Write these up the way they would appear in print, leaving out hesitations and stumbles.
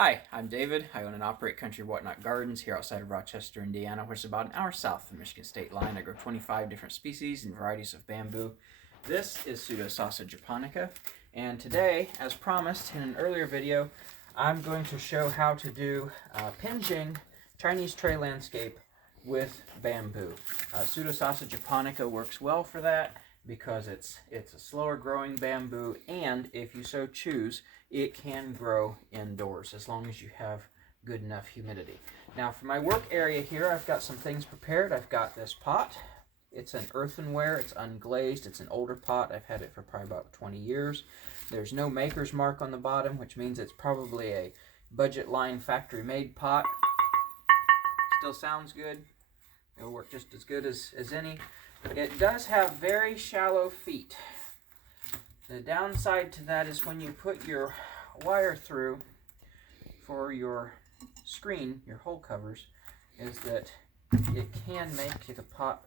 Hi, I'm David. I own and operate Country Whatnot Gardens here outside of Rochester, Indiana, which is about an hour south of the Michigan state line. I grow 25 different species and varieties of bamboo. This is Pseudosasa japonica, and today, as promised in an earlier video, I'm going to show how to do Penjing Chinese tray landscape with bamboo. Pseudosasa japonica works well for that because it's a slower growing bamboo, and if you so choose, it can grow indoors as long as you have good enough humidity. Now for my work area here, I've got some things prepared. I've got this pot. It's an earthenware, it's unglazed, it's an older pot. I've had it for probably about 20 years. There's no maker's mark on the bottom, which means it's probably a budget line factory made pot. Still sounds good. It'll work just as good as any. It does have very shallow feet. The downside to that is when you put your wire through for your screen, your hole covers, is that it can make the pot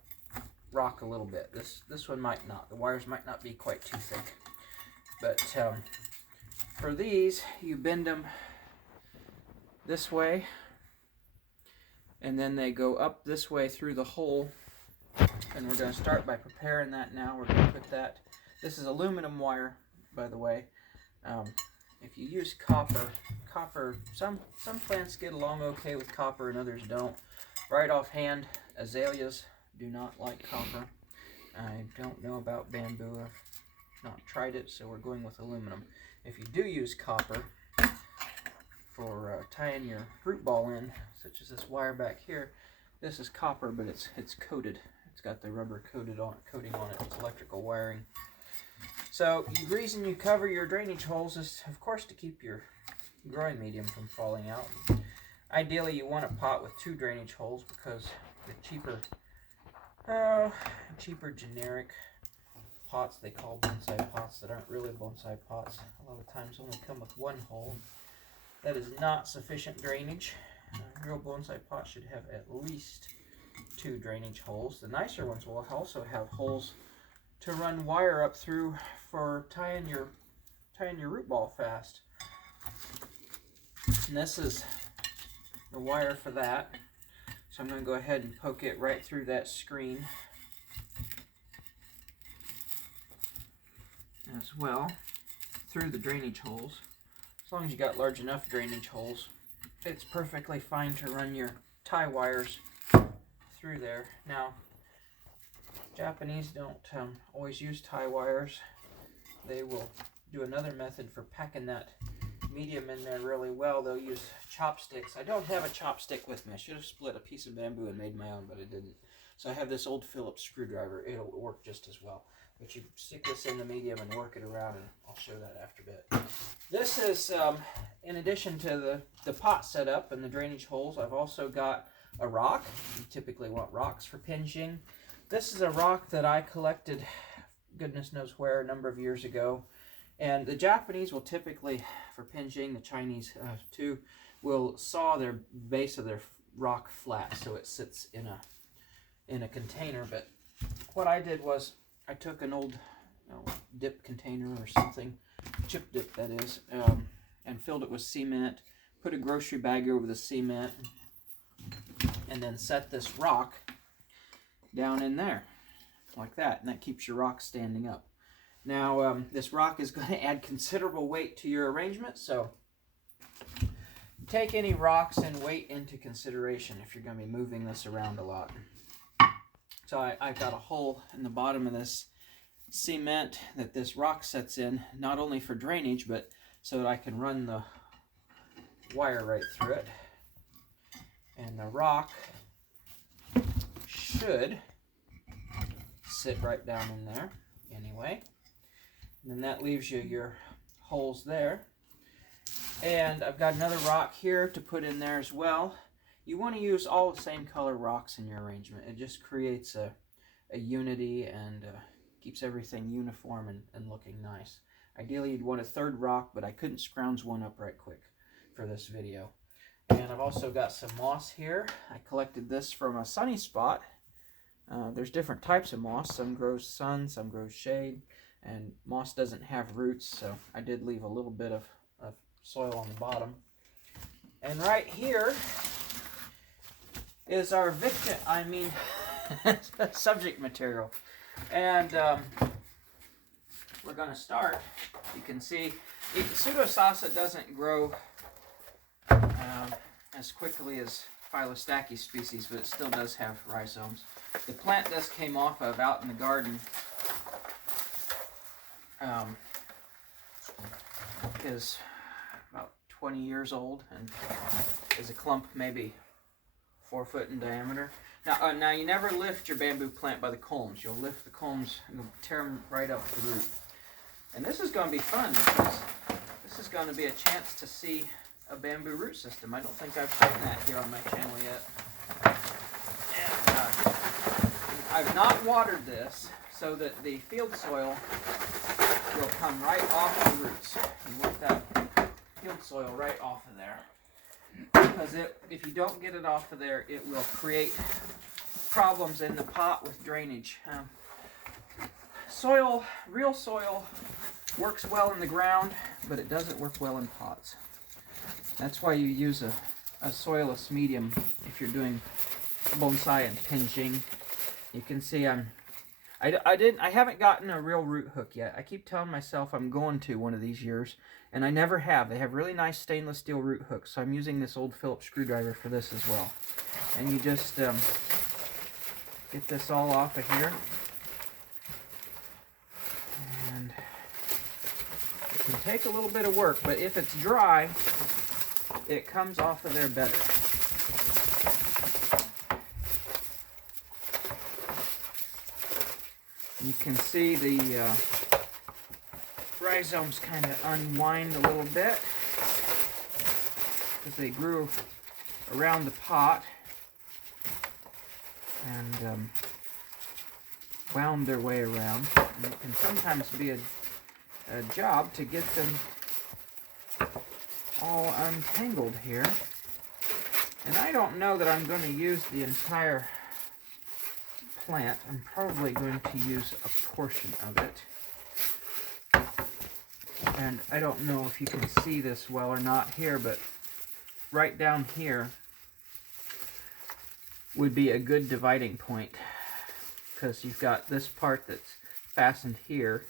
rock a little bit. This one might not. The wires might not be quite too thick. But for these, you bend them this way, and then they go up this way through the hole. And we're going to start by preparing that now. We're going to put that. This is aluminum wire, by the way. If you use copper, some plants get along okay with copper and others don't. Right offhand, azaleas do not like copper. I don't know about bamboo. I've not tried it, so we're going with aluminum. If you do use copper for tying your fruit ball in, such as this wire back here, this is copper, but it's coated. It's got the rubber coating on it. It's electrical wiring. So the reason you cover your drainage holes is, of course, to keep your growing medium from falling out. Ideally, you want a pot with 2 drainage holes because the cheaper generic pots they call bonsai pots that aren't really bonsai pots a lot of times only come with 1 hole. That is not sufficient drainage. Real bonsai pots should have at least 2 drainage holes. The nicer ones will also have holes to run wire up through for tying your root ball fast. And this is the wire for that. So I'm going to go ahead and poke it right through that screen as well, through the drainage holes. As long as you got large enough drainage holes, it's perfectly fine to run your tie wires through there. Now, Japanese don't always use tie wires. They will do another method for packing that medium in there really well. They'll use chopsticks. I don't have a chopstick with me. I should have split a piece of bamboo and made my own, but I didn't. So I have this old Phillips screwdriver. It'll work just as well. But you stick this in the medium and work it around, and I'll show that after a bit. This is, in addition to the pot setup and the drainage holes, I've also got a rock. You typically want rocks for Penjing. This is a rock that I collected, goodness knows where, a number of years ago. And the Japanese will typically, for Penjing, the Chinese too, will saw their base of their rock flat so it sits in a container. But what I did was I took an old dip container or something, chip dip that is, and filled it with cement, put a grocery bag over the cement, and then set this rock down in there like that, and that keeps your rock standing up. Now this rock is going to add considerable weight to your arrangement, so take any rocks and weight into consideration if you're going to be moving this around a lot. So I've got a hole in the bottom of this cement that this rock sets in, not only for drainage, but so that I can run the wire right through it. And the rock should sit right down in there anyway. And then that leaves you your holes there. And I've got another rock here to put in there as well. You want to use all the same color rocks in your arrangement. It just creates a unity and keeps everything uniform and looking nice. Ideally, you'd want a 3rd rock, but I couldn't scrounge one up right quick for this video. And I've also got some moss here. I collected this from a sunny spot. There's different types of moss. Some grows sun, some grows shade, and moss doesn't have roots, so I did leave a little bit of soil on the bottom. And right here is our subject material. And we're going to start. You can see Pseudosasa doesn't grow as quickly as Phyllostachys species, but it still does have rhizomes. The plant this came off of out in the garden is about 20 years old and is a clump maybe 4 foot in diameter. Now you never lift your bamboo plant by the culms. You'll lift the culms and you'll tear them right up the root. And this is going to be fun because this is going to be a chance to see a bamboo root system. I don't think I've shown that here on my channel yet. And, I've not watered this so that the field soil will come right off the roots. You want that field soil right off of there. Because if you don't get it off of there, it will create problems in the pot with drainage. Real soil works well in the ground, but it doesn't work well in pots. That's why you use a soilless medium if you're doing bonsai and Penjing. You can see I haven't gotten a real root hook yet. I keep telling myself I'm going to one of these years, and I never have. They have really nice stainless steel root hooks, so I'm using this old Phillips screwdriver for this as well. And you just get this all off of here. And it can take a little bit of work, but if it's dry, it comes off of there better. You can see the rhizomes kind of unwind a little bit because they grew around the pot and wound their way around. And it can sometimes be a job to get them all untangled here. And I don't know that I'm going to use the entire plant. I'm probably going to use a portion of it. And I don't know if you can see this well or not here, but right down here would be a good dividing point, because you've got this part that's fastened here,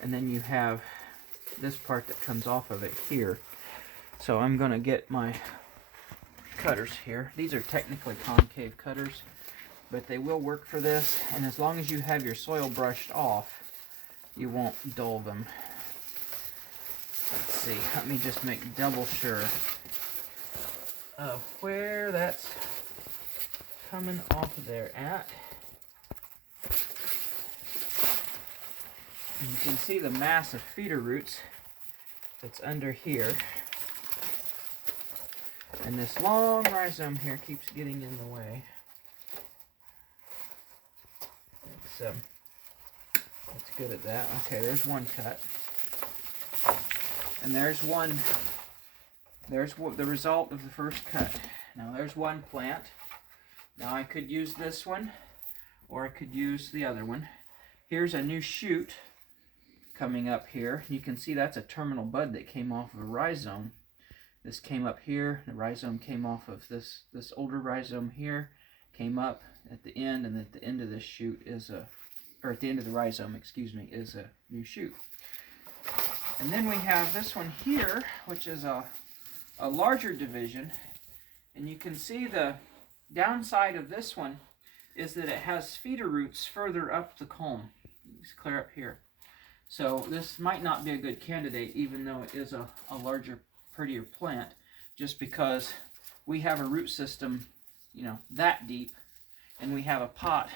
and then you have this part that comes off of it here. So I'm going to get my cutters here. These are technically concave cutters, but they will work for this, and as long as you have your soil brushed off, you won't dull them. Let's see, let me just make double sure of where that's coming off of there at. And you can see the mass of feeder roots that's under here. And this long rhizome here keeps getting in the way. It's good at that. Okay, there's one cut. And there's the result of the first cut. Now there's one plant. Now I could use this one, or I could use the other one. Here's a new shoot coming up here. You can see that's a terminal bud that came off of a rhizome. This came up here, the rhizome came off of this older rhizome here, came up at the end, and at the end of this shoot is at the end of the rhizome, excuse me, is a new shoot. And then we have this one here, which is a larger division, and you can see the downside of this one is that it has feeder roots further up the culm. It's clear up here. So this might not be a good candidate, even though it is a larger, prettier plant, just because we have a root system, that deep, and we have a pot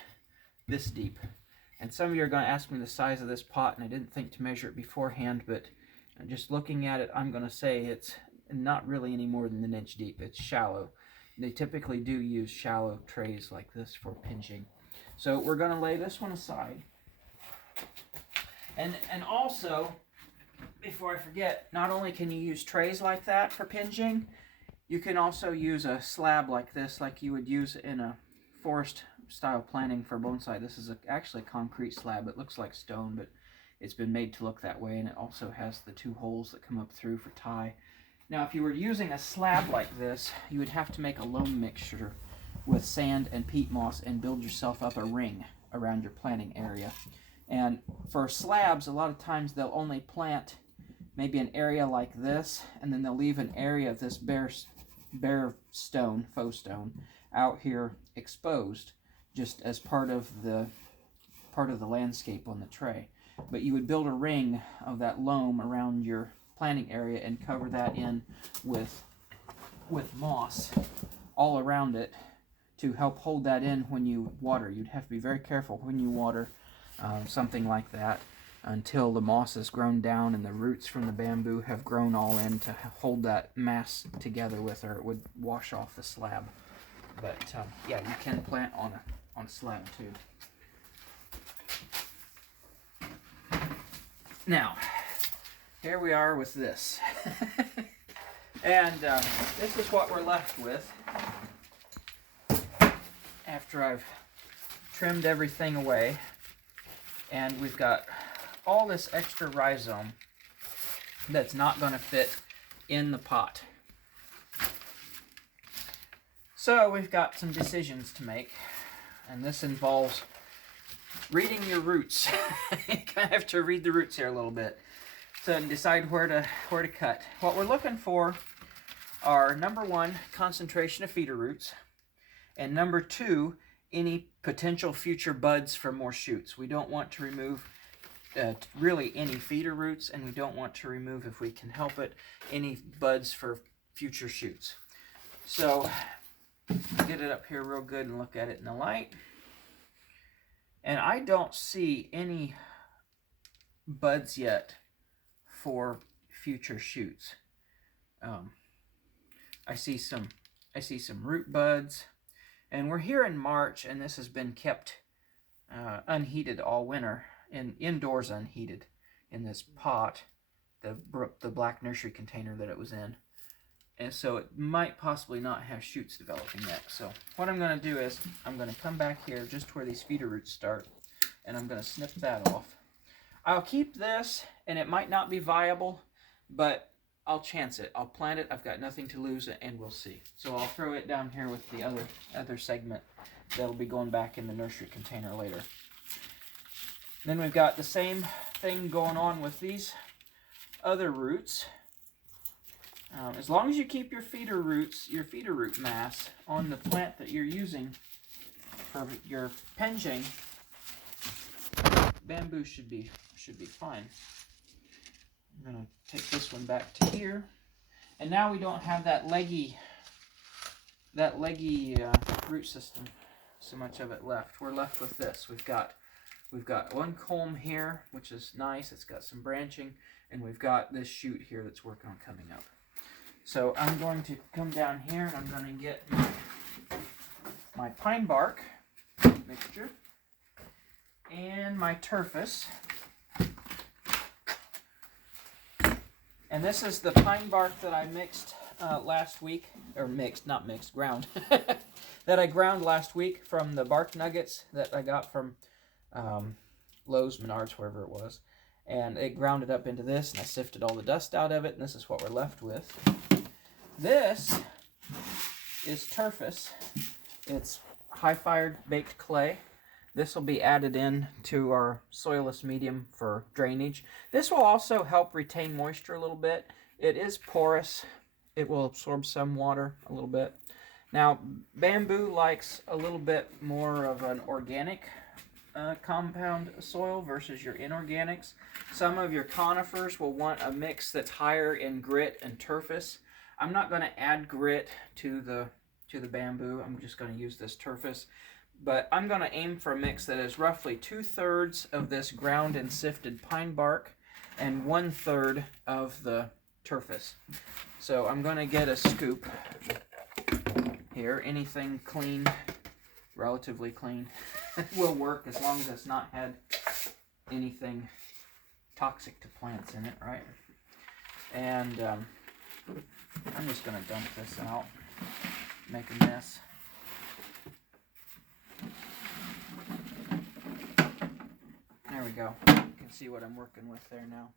this deep. And some of you are going to ask me the size of this pot, and I didn't think to measure it beforehand, but just looking at it, I'm going to say it's not really any more than an inch deep. It's shallow. They typically do use shallow trays like this for pinching. So we're going to lay this one aside. And also, before I forget, not only can you use trays like that for pinching, you can also use a slab like this, like you would use in a forest style planting for bonsai. This is actually a concrete slab. It looks like stone, but it's been made to look that way, and it also has the 2 holes that come up through for tie. Now, if you were using a slab like this, you would have to make a loam mixture with sand and peat moss and build yourself up a ring around your planting area. And for slabs, a lot of times they'll only plant maybe an area like this, and then they'll leave an area of this bare stone, faux stone, out here exposed, just as part of the landscape on the tray. But you would build a ring of that loam around your planting area and cover that in with moss all around it to help hold that in when you water. You'd have to be very careful when you water something like that until the moss has grown down and the roots from the bamboo have grown all in to hold that mass together with, or it would wash off the slab. But yeah, you can plant on a slab too. Now, here we are with this. And this is what we're left with after I've trimmed everything away. And we've got all this extra rhizome that's not going to fit in the pot. So we've got some decisions to make, and this involves reading your roots. You kind of have to read the roots here a little bit to decide where to cut. What we're looking for are, number one, concentration of feeder roots, and number two, any potential future buds for more shoots. We don't want to remove really any feeder roots, and we don't want to remove, if we can help it, any buds for future shoots. So get it up here real good and look at it in the light. And I don't see any buds yet for future shoots. I see some root buds, and we're here in March, and this has been kept unheated all winter, and indoors unheated in this pot, the black nursery container that it was in. And so it might possibly not have shoots developing yet. So what I'm going to do is I'm going to come back here just where these feeder roots start, and I'm going to snip that off. I'll keep this, and it might not be viable, but I'll chance it. I'll plant it. I've got nothing to lose, and we'll see. So I'll throw it down here with the other segment that'll be going back in the nursery container later. Then we've got the same thing going on with these other roots. As long as you keep your feeder root mass on the plant that you're using for your Penjing, bamboo should be fine. I'm going to take this one back to here, and now we don't have that leggy root system, so much of it left. We're left with this. We've got one culm here, which is nice. It's got some branching, and we've got this shoot here that's working on coming up. So I'm going to come down here, and I'm going to get my pine bark mixture and my turfus. And this is the pine bark that I mixed last week, or ground, that I ground last week from the bark nuggets that I got from Lowe's, Menards, wherever it was. And it ground it up into this, and I sifted all the dust out of it, and this is what we're left with. This is turfus. It's high-fired baked clay. This will be added in to our soilless medium for drainage. This will also help retain moisture a little bit. It is porous. It will absorb some water a little bit. Now, bamboo likes a little bit more of an organic compound soil versus your inorganics. Some of your conifers will want a mix that's higher in grit and turfus. I'm not going to add grit to the bamboo. I'm just going to use this turfus. But I'm going to aim for a mix that is roughly 2/3 of this ground and sifted pine bark and 1/3 of the turfus. So I'm going to get a scoop here. Anything clean, relatively clean, will work as long as it's not had anything toxic to plants in it, right? And I'm just going to dump this out, make a mess. There we go. You can see what I'm working with there now.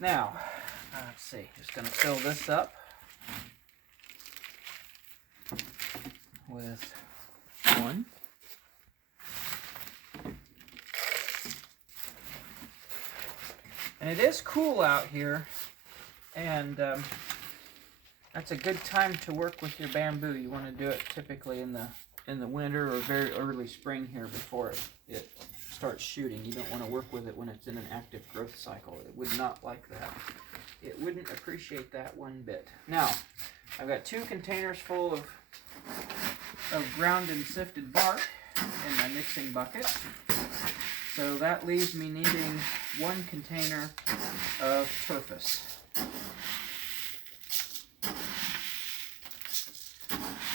Now, Let's see, just going to fill this up with one. And it is cool out here, and that's a good time to work with your bamboo. You want to do it typically in the winter or very early spring here before it starts shooting. You don't want to work with it when it's in an active growth cycle. It would not like that. It wouldn't appreciate that one bit. Now, I've got 2 containers full of ground and sifted bark in my mixing bucket. So that leaves me needing 1 container of turfus.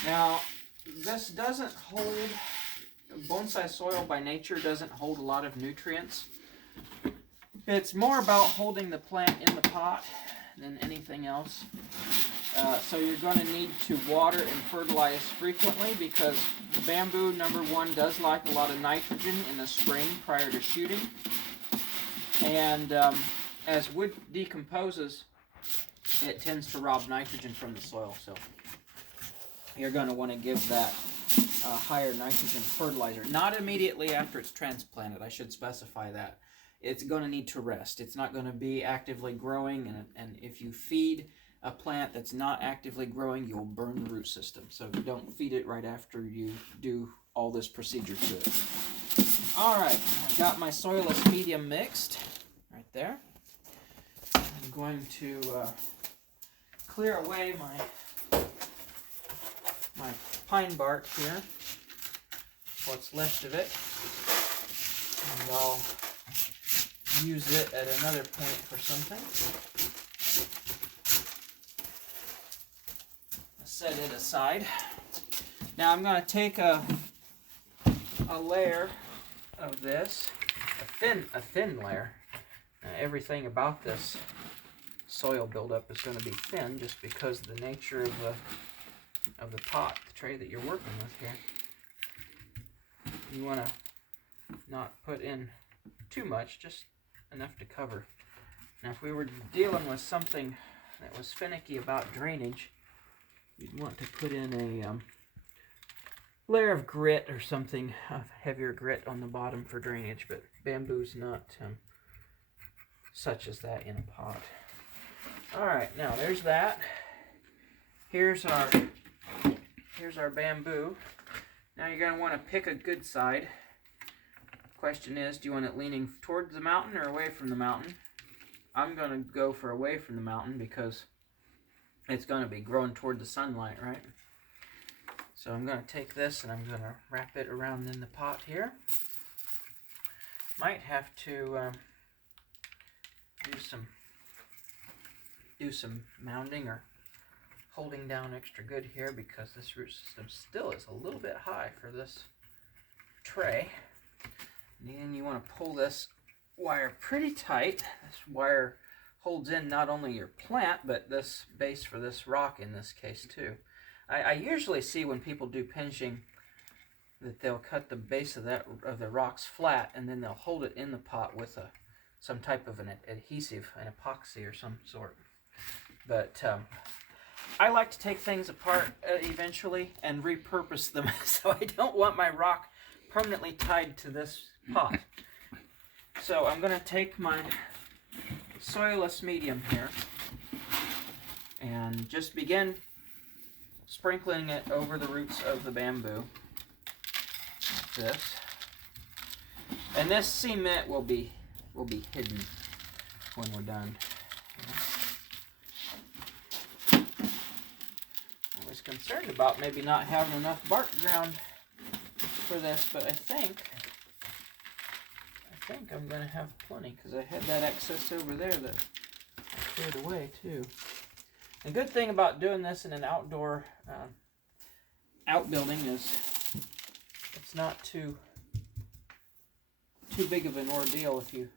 Now, this doesn't hold, bonsai soil by nature doesn't hold a lot of nutrients. It's more about holding the plant in the pot than anything else. So you're going to need to water and fertilize frequently because the bamboo, number one, does like a lot of nitrogen in the spring prior to shooting. And as wood decomposes, it tends to rob nitrogen from the soil. So you're going to want to give that higher nitrogen fertilizer. Not immediately after it's transplanted, I should specify that. It's going to need to rest. It's not going to be actively growing, and if you feed a plant that's not actively growing, you'll burn the root system. So don't feed it right after you do all this procedure to it. All right, I've got my soilless medium mixed right there. I'm going to clear away my pine bark here, what's left of it, and I'll use it at another point for something. Set it aside. Now I'm going to take a layer of this, a thin layer. Everything about this soil buildup is going to be thin just because of the nature of the pot, the tray that you're working with here. You want to not put in too much, just enough to cover. Now if we were dealing with something that was finicky about drainage, you'd want to put in a layer of grit or something, heavier grit on the bottom for drainage, but bamboo's not such as that in a pot. Alright, now there's that. Here's our bamboo. Now you're going to want to pick a good side. Question is, do you want it leaning towards the mountain or away from the mountain? I'm going to go for away from the mountain because it's going to be growing toward the sunlight, right? So I'm going to take this and I'm going to wrap it around in the pot here. Might have to do some mounding or holding down extra good here because this root system still is a little bit high for this tray. And then you want to pull this wire pretty tight. This wire holds in not only your plant, but this base for this rock in this case too. I usually see when people do Penjing that they'll cut the base of the rocks flat and then they'll hold it in the pot with some type of an adhesive, an epoxy or some sort. But I like to take things apart eventually and repurpose them, so I don't want my rock permanently tied to this pot. So I'm going to take my soilless medium here and just begin sprinkling it over the roots of the bamboo like this. And this cement will be hidden when we're done. I was concerned about maybe not having enough bark ground for this, but I think I'm going to have plenty because I had that excess over there that I cleared away too. The good thing about doing this in an outdoor outbuilding is it's not too big of an ordeal if you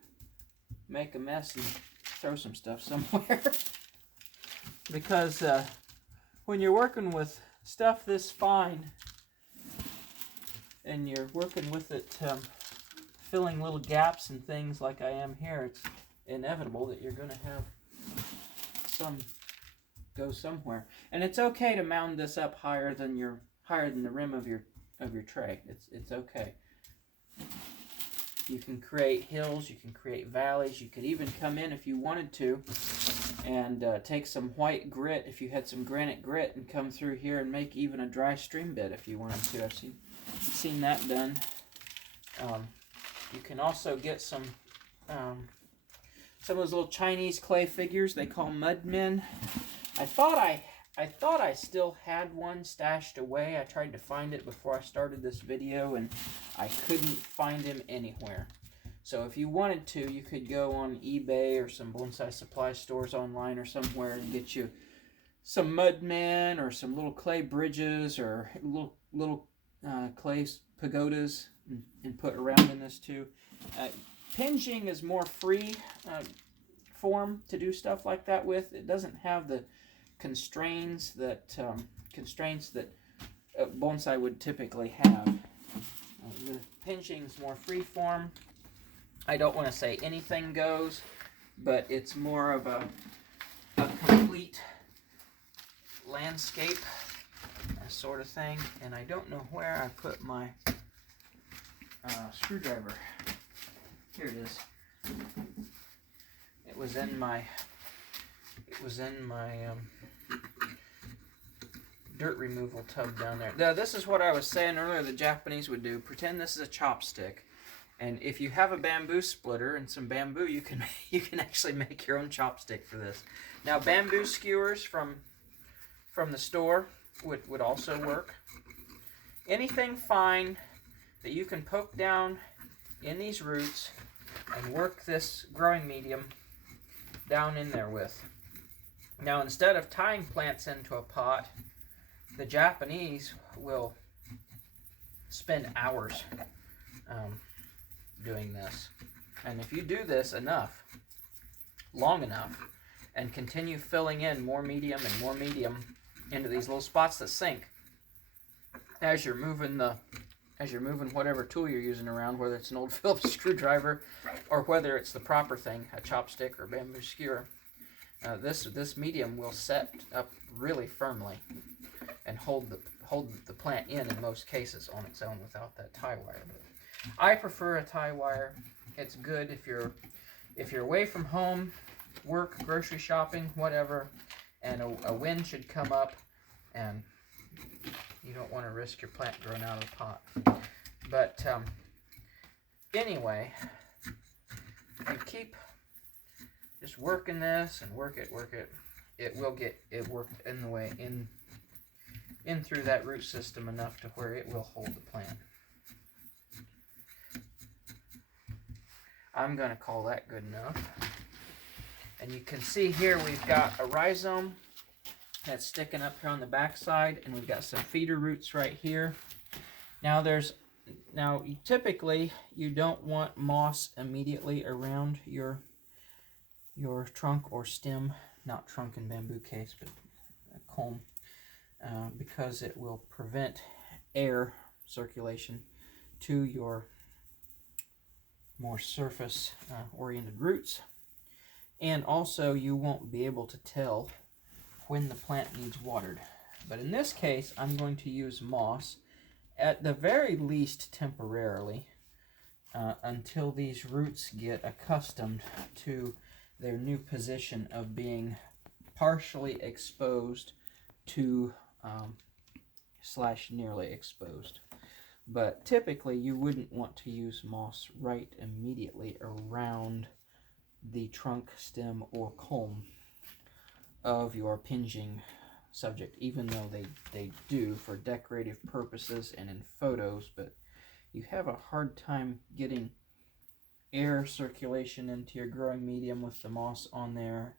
make a mess and throw some stuff somewhere. Because when you're working with stuff this fine and you're working with it filling little gaps and things like I am here, it's inevitable that you're going to have somewhere. And it's okay to mound this up higher than the rim of your tray. It's okay. You can create hills, you can create valleys, you could even come in if you wanted to and take some white grit, if you had some granite grit, and come through here and make even a dry stream bed if you wanted to. I've seen that done. You can also get some of those little Chinese clay figures they call mud men. I thought I still had one stashed away. I tried to find it before I started this video, and I couldn't find him anywhere. So if you wanted to, you could go on eBay or some bonsai supply stores online or somewhere and get you some mud men or some little clay bridges or little clay pagodas and put around in this too. Penjing is more free form to do stuff like that with. It doesn't have the constraints that bonsai would typically have. The Penjing is more free form. I don't want to say anything goes, but it's more of a complete landscape sort of thing. And I don't know where I put my screwdriver. Here it is. It was in my dirt removal tub down there. Now, this is what I was saying earlier the Japanese would do. Pretend this is a chopstick. And if you have a bamboo splitter and some bamboo, you can actually make your own chopstick for this. Now, bamboo skewers from the store would also work. Anything fine that you can poke down in these roots and work this growing medium down in there with. Now, instead of tying plants into a pot, the Japanese will spend hours doing this. And if you do this long enough, and continue filling in more medium and more medium into these little spots that sink, as you're moving whatever tool you're using around, whether it's an old Phillips screwdriver or whether it's the proper thing, a chopstick or a bamboo skewer, this medium will set up really firmly and hold the plant in most cases on its own without that tie wire. But I prefer a tie wire. It's good if you're away from home, work, grocery shopping, whatever, and a wind should come up and you don't want to risk your plant growing out of the pot. But anyway, if you keep just working this and work it, it will get it worked in the way in through that root system enough to where it will hold the plant. I'm going to call that good enough. And you can see here we've got a rhizome that's sticking up here on the back side, and we've got some feeder roots right here. Now typically you don't want moss immediately around your trunk or stem, not trunk in bamboo case, but a culm, because it will prevent air circulation to your more surface oriented roots. And also you won't be able to tell when the plant needs watered. But in this case, I'm going to use moss, at the very least temporarily, until these roots get accustomed to their new position of being partially exposed to / nearly exposed. But typically you wouldn't want to use moss right immediately around the trunk, stem, or culm of your Penjing subject, even though they do for decorative purposes and in photos, but you have a hard time getting air circulation into your growing medium with the moss on there,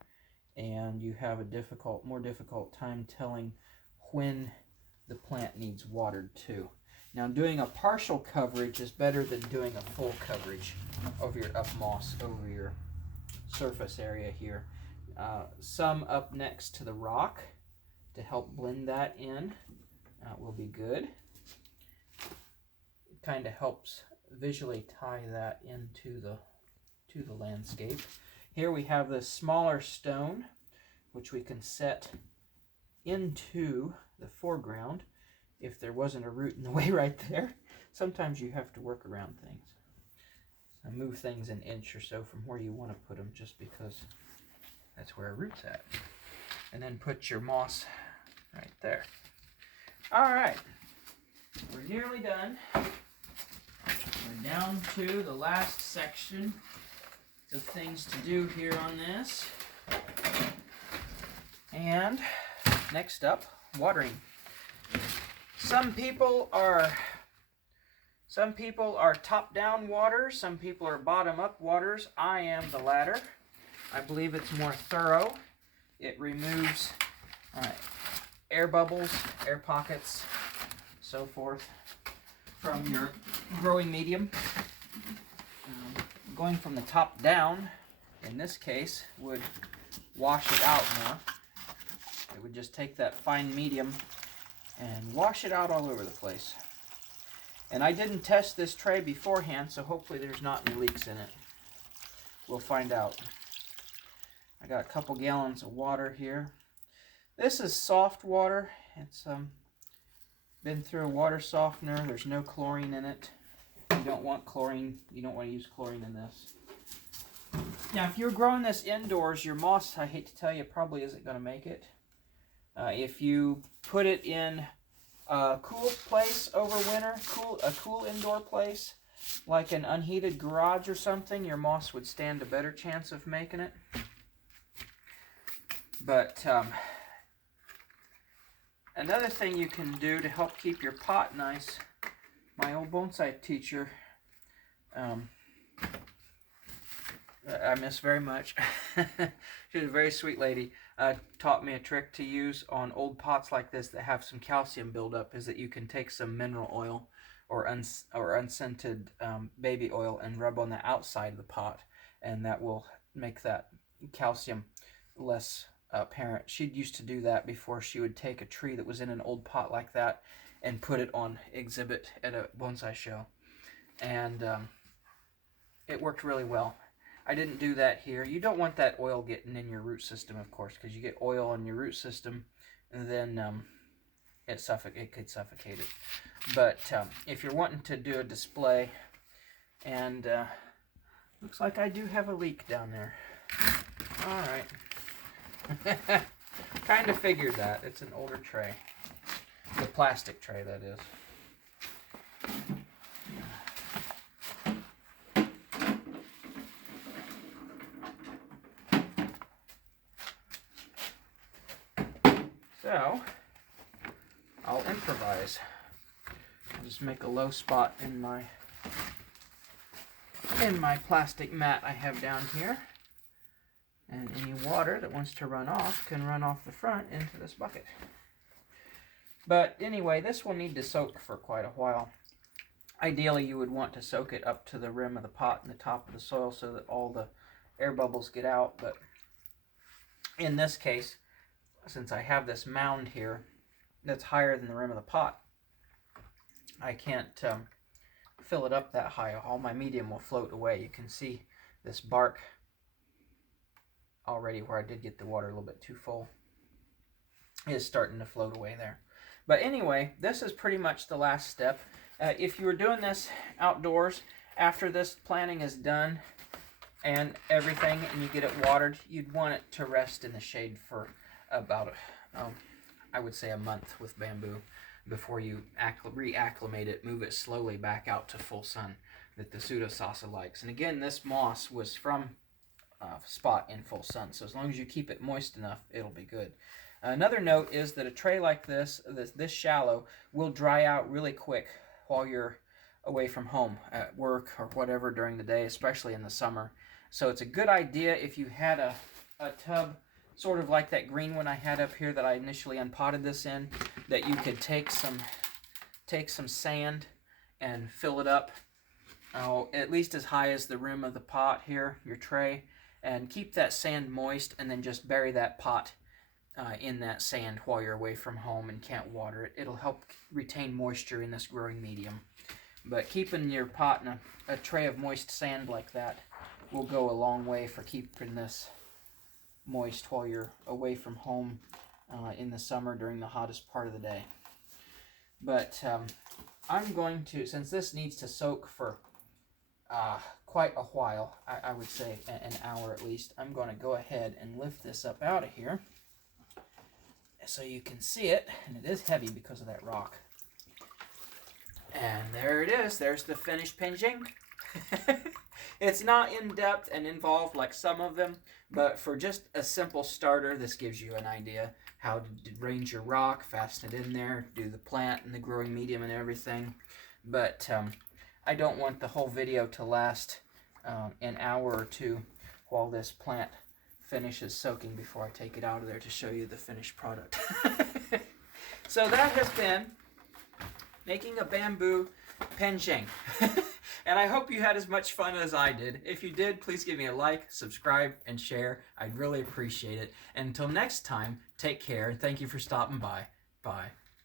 and you have a more difficult time telling when the plant needs watered too. Now, doing a partial coverage is better than doing a full coverage of moss over your surface area here. Some up next to the rock to help blend that in will be good. It kind of helps visually tie that into the landscape. Here we have this smaller stone, which we can set into the foreground if there wasn't a root in the way right there. Sometimes you have to work around things. So move things an inch or so from where you want to put them just because that's where a root's at. And then put your moss right there. All right, we're nearly done. We're down to the last section of things to do here on this. And next up, watering. Some people are top-down waters, some people are bottom-up waters. I am the latter. I believe it's more thorough. It removes air bubbles, air pockets, so forth from your growing medium. Going from the top down, in this case, would wash it out more. It would just take that fine medium and wash it out all over the place. And I didn't test this tray beforehand, so hopefully there's not any leaks in it. We'll find out. I got a couple gallons of water here. This is soft water. It's been through a water softener. There's no chlorine in it. You don't want chlorine. You don't want to use chlorine in this. Now, if you're growing this indoors, your moss, I hate to tell you, probably isn't going to make it. If you put it in a cool place over winter, a cool indoor place, like an unheated garage or something, your moss would stand a better chance of making it. But another thing you can do to help keep your pot nice, my old bonsai teacher, I miss very much. She was a very sweet lady. Taught me a trick to use on old pots like this that have some calcium buildup, is that you can take some mineral oil or unscented baby oil and rub on the outside of the pot, and that will make that calcium less apparent. She used to do that before she would take a tree that was in an old pot like that and put it on exhibit at a bonsai show, and it worked really well. I didn't do that here. You don't want that oil getting in your root system, of course, because you get oil in your root system, and then it could suffocate it. But if you're wanting to do a display, and looks like I do have a leak down there. All right. Kind of figured that. It's an older tray. The plastic tray, that is. So, I'll improvise. I'll just make a low spot in my plastic mat I have down here. And any water that wants to run off can run off the front into this bucket. But anyway, this will need to soak for quite a while. Ideally, you would want to soak it up to the rim of the pot and the top of the soil so that all the air bubbles get out. But in this case, since I have this mound here that's higher than the rim of the pot, I can't fill it up that high. All my medium will float away. You can see this bark already, where I did get the water a little bit too full, is starting to float away there. But anyway, this is pretty much the last step. If you were doing this outdoors, after this planting is done and everything, and you get it watered, you'd want it to rest in the shade for about, I would say, a month with bamboo before you reacclimate it, move it slowly back out to full sun that the Pseudosasa likes. And again, this moss was from a spot in full sun, so as long as you keep it moist enough, it'll be good. Another note is that a tray like this shallow, will dry out really quick while you're away from home, at work or whatever during the day, especially in the summer. So it's a good idea if you had a tub sort of like that green one I had up here that I initially unpotted this in, that you could take some sand and fill it up at least as high as the rim of the pot here, your tray, and keep that sand moist, and then just bury that pot in that sand while you're away from home and can't water it. It'll help retain moisture in this growing medium. But keeping your pot in a tray of moist sand like that will go a long way for keeping this moist while you're away from home in the summer during the hottest part of the day. But I'm going to, since this needs to soak for quite a while, I would say an hour at least, I'm going to go ahead and lift this up out of here so you can see it. And it is heavy because of that rock. And there it is. There's the finished Penjing. It's not in-depth and involved like some of them, but for just a simple starter, this gives you an idea how to arrange your rock, fasten it in there, do the plant and the growing medium and everything. But I don't want the whole video to last an hour or two while this plant finishes soaking before I take it out of there to show you the finished product. So that has been making a bamboo Penjing. And I hope you had as much fun as I did. If you did, please give me a like, subscribe, and share. I'd really appreciate it. And until next time, take care, and thank you for stopping by. Bye.